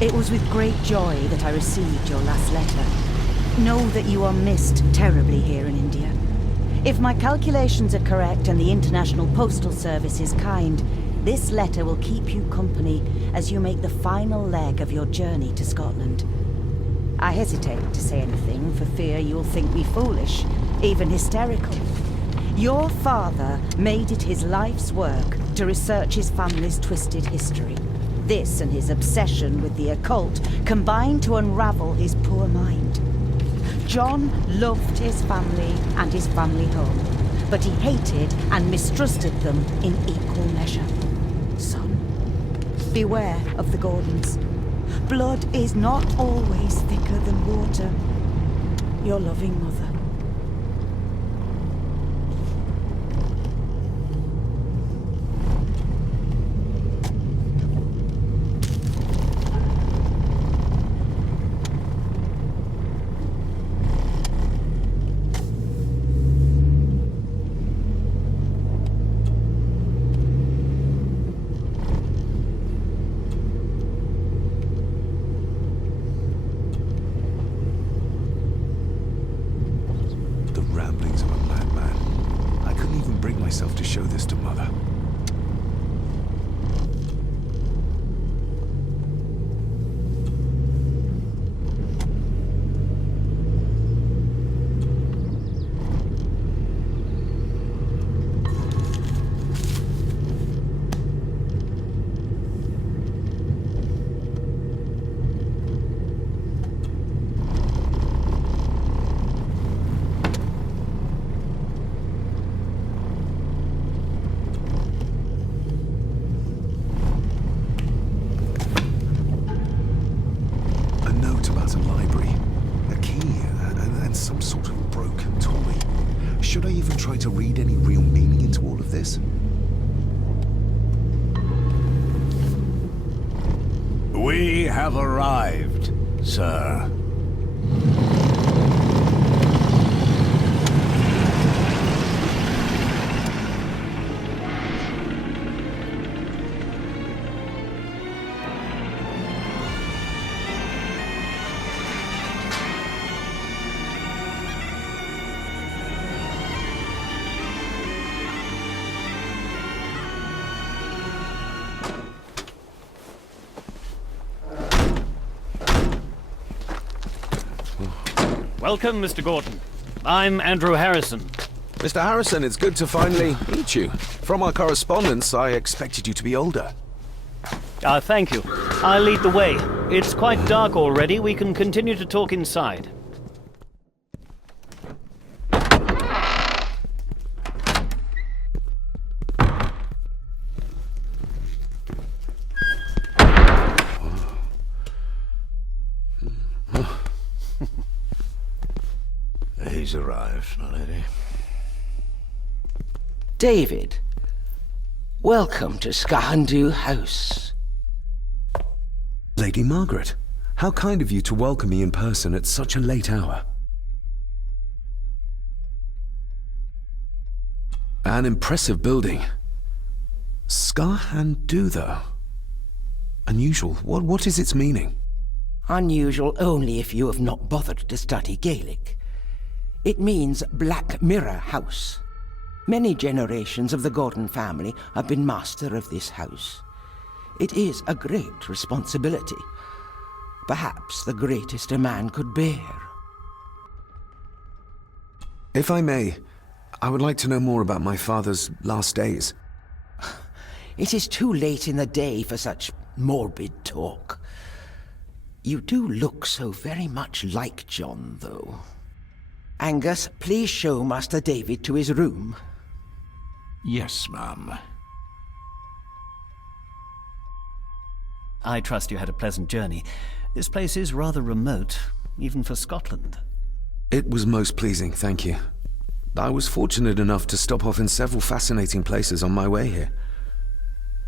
It was with great joy that I received your last letter. Know that you are missed terribly here in India. If my calculations are correct and the International Postal Service is kind, this letter will keep you company as you make the final leg of your journey to Scotland. I hesitate to say anything for fear you'll think me foolish, even hysterical. Your father made it his life's work to research his family's twisted history. This and his obsession with the occult combined to unravel his poor mind. John loved his family and his family home, but he hated and mistrusted them in equal measure. Son, beware of the Gordons. Blood is not always thicker than water. Your loving mother. To show this to Mother. Should I even try to read any real meaning into all of this? We have arrived, sir. Welcome, Mr. Gordon. I'm Andrew Harrison. Mr. Harrison, it's good to finally meet you. From our correspondence, I expected you to be older. Thank you. I'll lead the way. It's quite dark already. We can continue to talk inside. He's arrived, my lady. David, welcome to Skahandu House. Lady Margaret, how kind of you to welcome me in person at such a late hour. An impressive building. Skahandu, though. Unusual. What is its meaning? Unusual only if you have not bothered to study Gaelic. It means Black Mirror House. Many generations of the Gordon family have been master of this house. It is a great responsibility. Perhaps the greatest a man could bear. If I may, I would like to know more about my father's last days. It is too late in the day for such morbid talk. You do look so very much like John, though. Angus, please show Master David to his room. Yes, ma'am. I trust you had a pleasant journey. This place is rather remote, even for Scotland. It was most pleasing, thank you. I was fortunate enough to stop off in several fascinating places on my way here.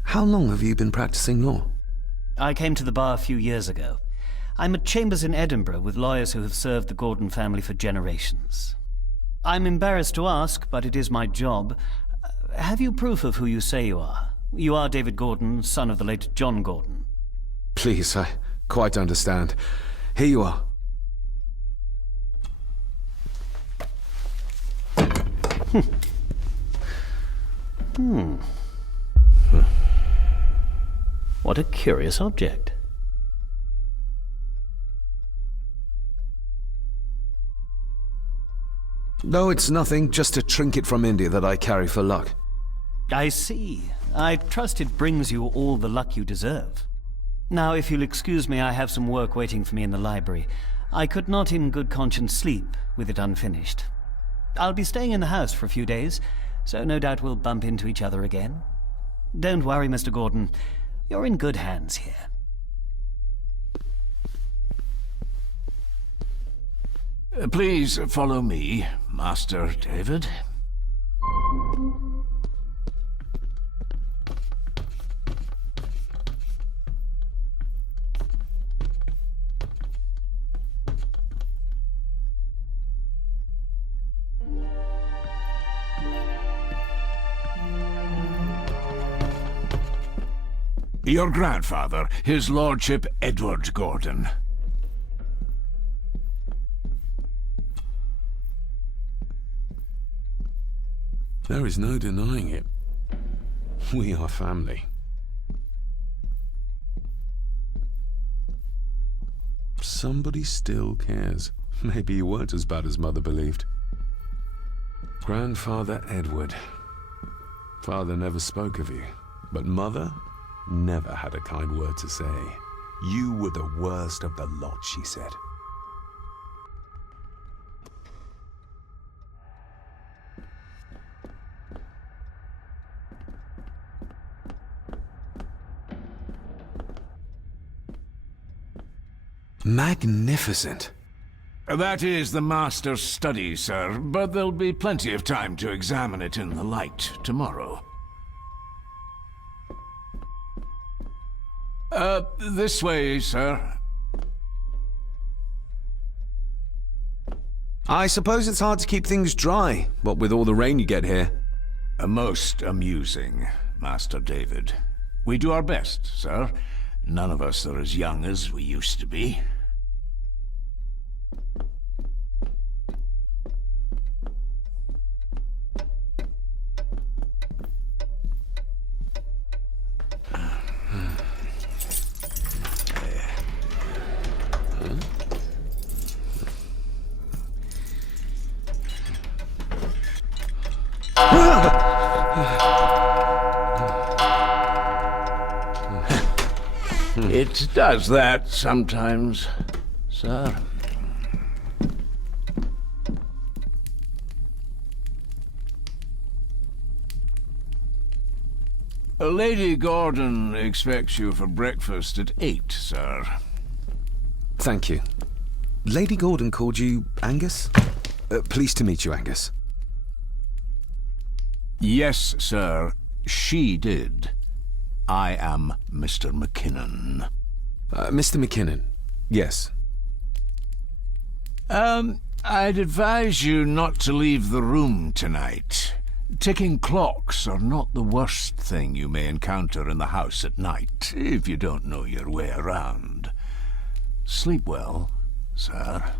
How long have you been practicing law? I came to the bar a few years ago. I'm at chambers in Edinburgh with lawyers who have served the Gordon family for generations. I'm embarrassed to ask, but it is my job. Have you proof of who you say you are? You are David Gordon, son of the late John Gordon. Please, quite understand. Here you are. What a curious object. No, it's nothing, just a trinket from India that I carry for luck. I see. I trust it brings you all the luck you deserve. Now, if you'll excuse me, I have some work waiting for me in the library. I could not in good conscience sleep with it unfinished. I'll be staying in the house for a few days, so no doubt we'll bump into each other again. Don't worry, Mr. Gordon. You're in good hands here. Please follow me, Master David. Your grandfather, His Lordship Edward Gordon. There is no denying it. We are family. Somebody still cares. Maybe you weren't as bad as Mother believed. Grandfather Edward. Father never spoke of you, but Mother never had a kind word to say. You were the worst of the lot, she said. Magnificent. That is the Master's study, sir, but there'll be plenty of time to examine it in the light tomorrow. This way, sir. I suppose it's hard to keep things dry, what with all the rain you get here. Most amusing, Master David. We do our best, sir. None of us are as young as we used to be. It does that sometimes, sir. Lady Gordon expects you for breakfast at 8, sir. Thank you. Lady Gordon called you Angus? Pleased to meet you, Angus. Yes, sir. She did. I am Mr. McKinnon. Mr. McKinnon, yes. I'd advise you not to leave the room tonight. Ticking clocks are not the worst thing you may encounter in the house at night, if you don't know your way around. Sleep well, sir.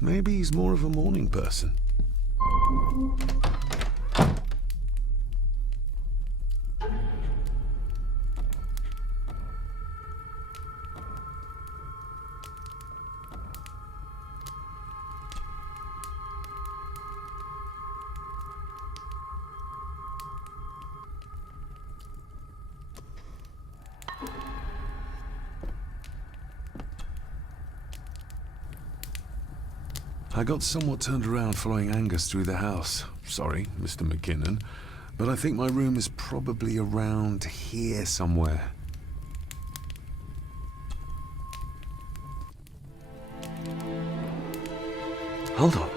Maybe he's more of a morning person. I got somewhat turned around following Angus through the house. Sorry, Mr. McKinnon, but I think my room is probably around here somewhere. Hold on.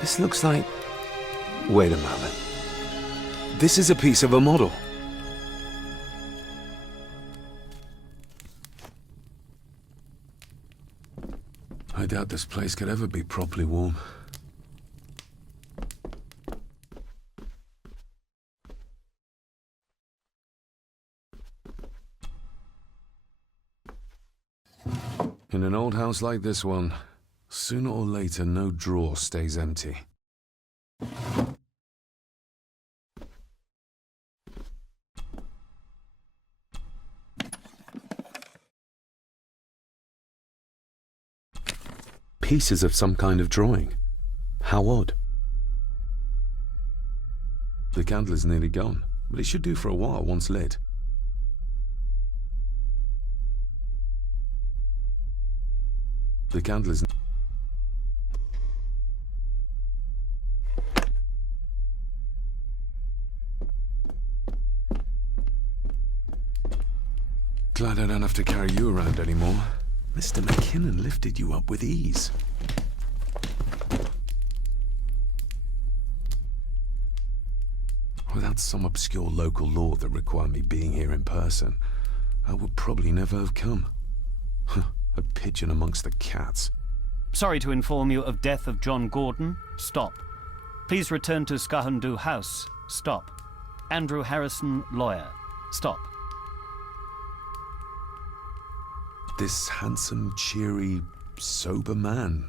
This looks like... Wait a moment. This is a piece of a model. I doubt this place could ever be properly warm. In an old house like this one, sooner or later no drawer stays empty. Pieces of some kind of drawing. How odd. The candle is nearly gone, but it should do for a while once lit. The candle is... Glad I don't have to carry you around anymore. Mr. McKinnon lifted you up with ease. Without some obscure local law that required me being here in person, I would probably never have come. A pigeon amongst the cats. Sorry to inform you of death of John Gordon. Stop. Please return to Skahandu House. Stop. Andrew Harrison, lawyer. Stop. This handsome, cheery, sober man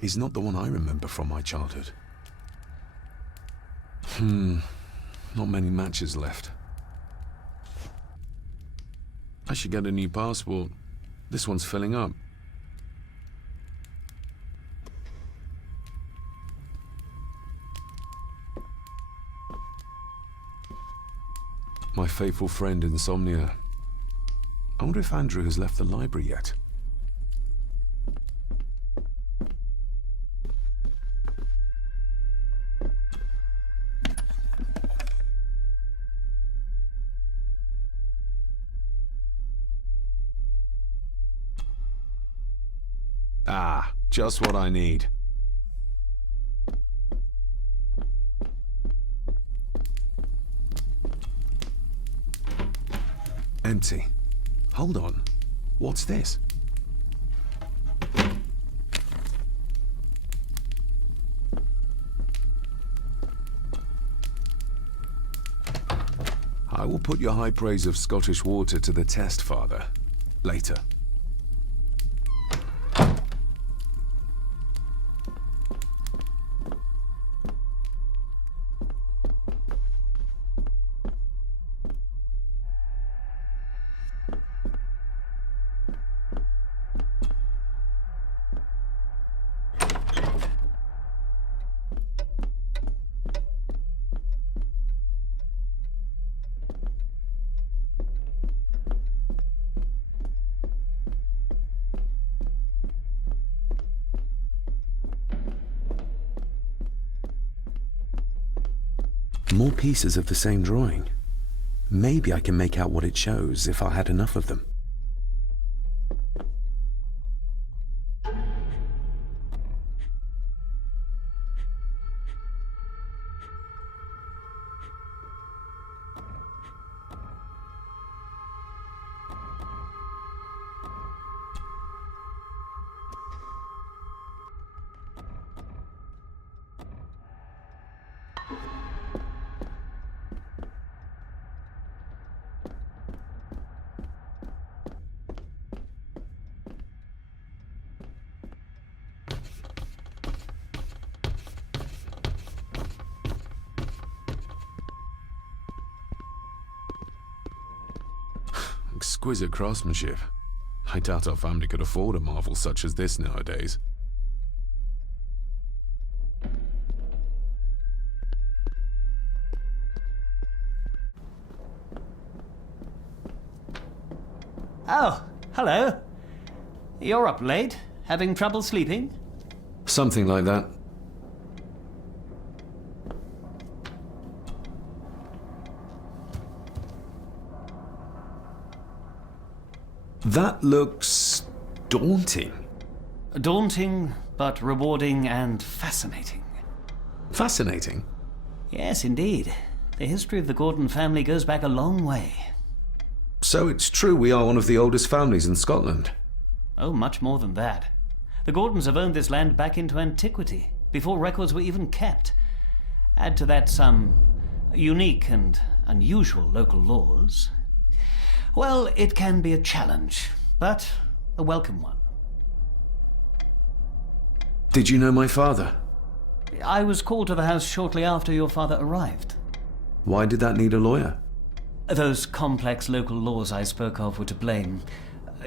is not the one I remember from my childhood. Not many matches left. I should get a new passport. This one's filling up. My faithful friend Insomnia. I wonder if Andrew has left the library yet. Ah, just what I need. Empty. Hold on. What's this? I will put your high praise of Scottish water to the test, Father. Later. More pieces of the same drawing. Maybe I can make out what it shows if I had enough of them. Exquisite craftsmanship. I doubt our family could afford a marvel such as this nowadays. Oh, hello. You're up late? Having trouble sleeping? Something like that. That looks daunting. Daunting, but rewarding and fascinating. Fascinating? Yes, indeed. The history of the Gordon family goes back a long way. So it's true we are one of the oldest families in Scotland. Oh, much more than that. The Gordons have owned this land back into antiquity, before records were even kept. Add to that some unique and unusual local laws. Well, it can be a challenge, but a welcome one. Did you know my father? I was called to the house shortly after your father arrived. Why did that need a lawyer? Those complex local laws I spoke of were to blame.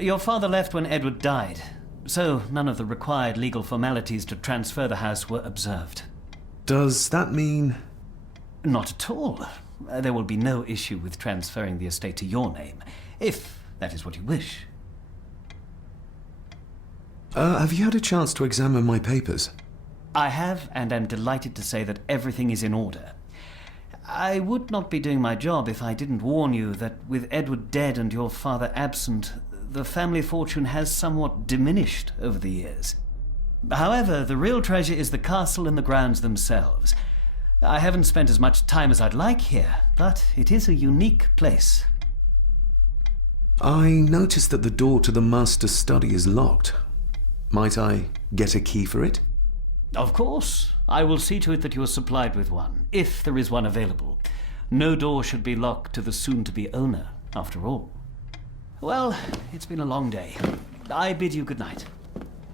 Your father left when Edward died, so none of the required legal formalities to transfer the house were observed. Does that mean... Not at all. There will be no issue with transferring the estate to your name, if that is what you wish. Have you had a chance to examine my papers? I have, and am delighted to say that everything is in order. I would not be doing my job if I didn't warn you that with Edward dead and your father absent, the family fortune has somewhat diminished over the years. However, the real treasure is the castle and the grounds themselves. I haven't spent as much time as I'd like here, but it is a unique place. I noticed that the door to the master's study is locked. Might I get a key for it? Of course. I will see to it that you are supplied with one, if there is one available. No door should be locked to the soon-to-be owner, after all. Well, it's been a long day. I bid you good night.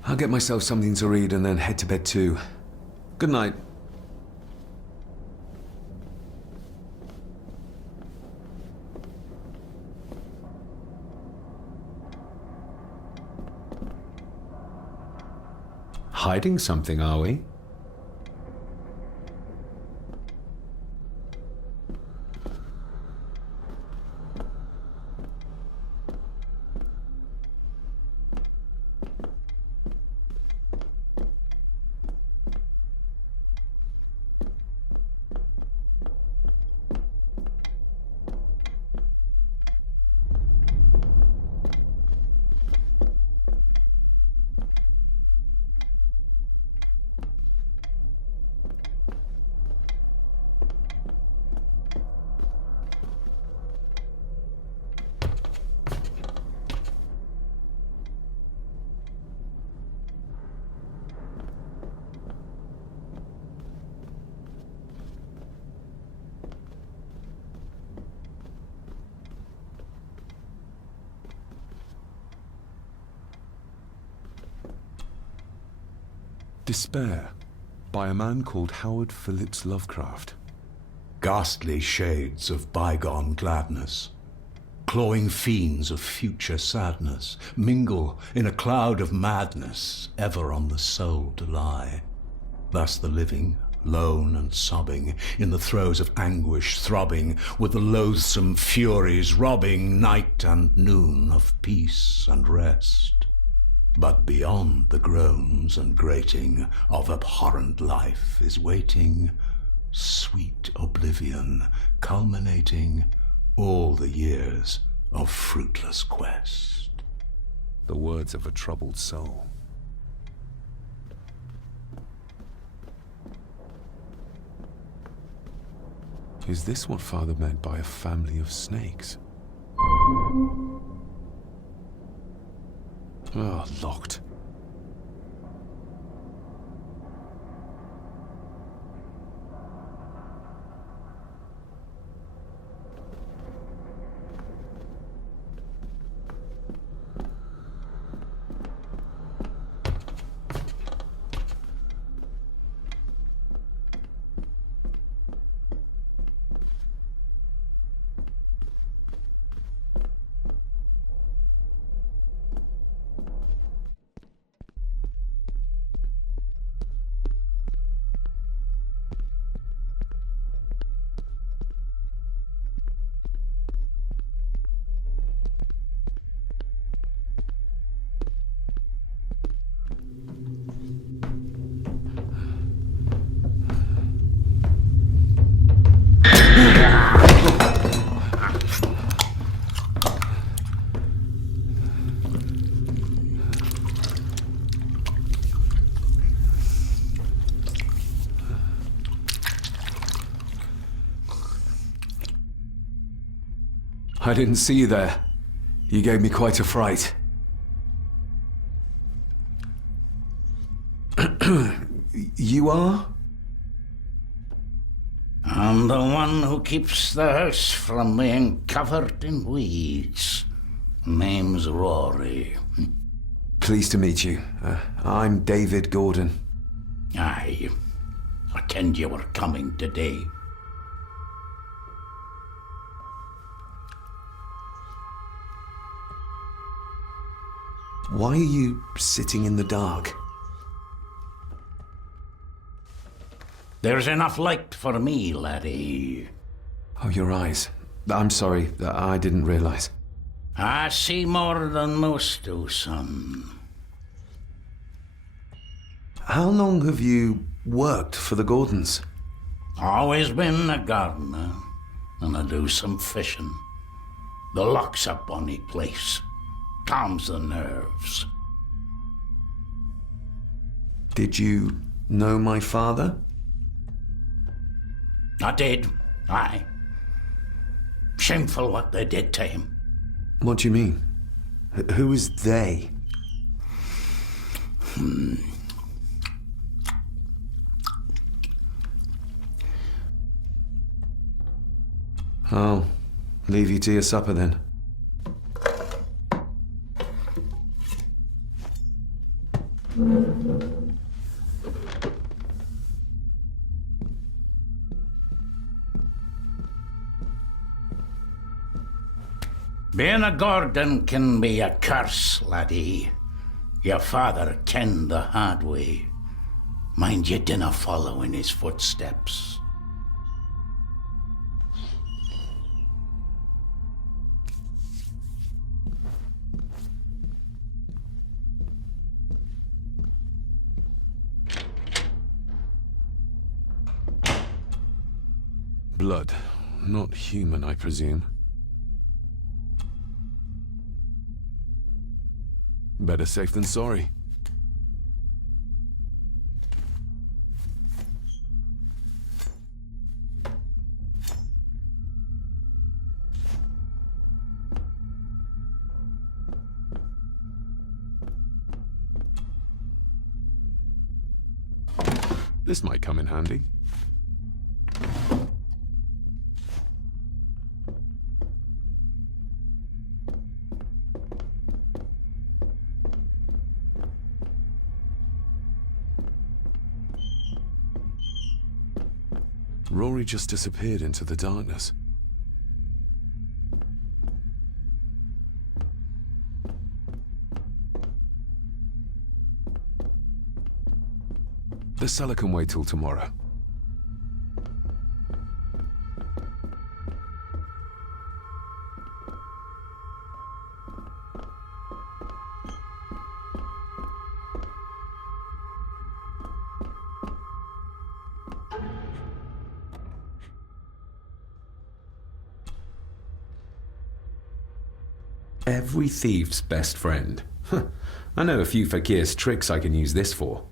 I'll get myself something to read and then head to bed too. Good night. Hiding something, are we? Despair, by a man called Howard Phillips Lovecraft. Ghastly shades of bygone gladness, clawing fiends of future sadness, mingle in a cloud of madness, ever on the soul to lie. Thus the living, lone and sobbing, in the throes of anguish throbbing, with the loathsome furies robbing night and noon of peace and rest. But beyond the groans and grating of abhorrent life is waiting sweet oblivion, culminating all the years of fruitless quest. The words of a troubled soul. Is this what Father meant by a family of snakes? Oh, locked. I didn't see you there. You gave me quite a fright. You are? I'm the one who keeps the house from being covered in weeds. Name's Rory. Pleased to meet you. I'm David Gordon. Aye. I kenned you were coming today. Why are you sitting in the dark? There's enough light for me, laddie. Oh, your eyes. I'm sorry, I didn't realize. I see more than most do, son. How long have you worked for the Gordons? Always been a gardener, and I do some fishing. The loch's a bonny place. Calms the nerves. Did you know my father? I did, aye. Shameful what they did to him. What do you mean? Who is they? I'll leave you to your supper then. Being a Gordon can be a curse, laddie. Your father kenned the hard way. Mind you dinna follow in his footsteps. Blood. Not human, I presume. Better safe than sorry. This might come in handy. Rory just disappeared into the darkness. The cellar can wait till tomorrow. Every thief's best friend. I know a few fakir's tricks I can use this for.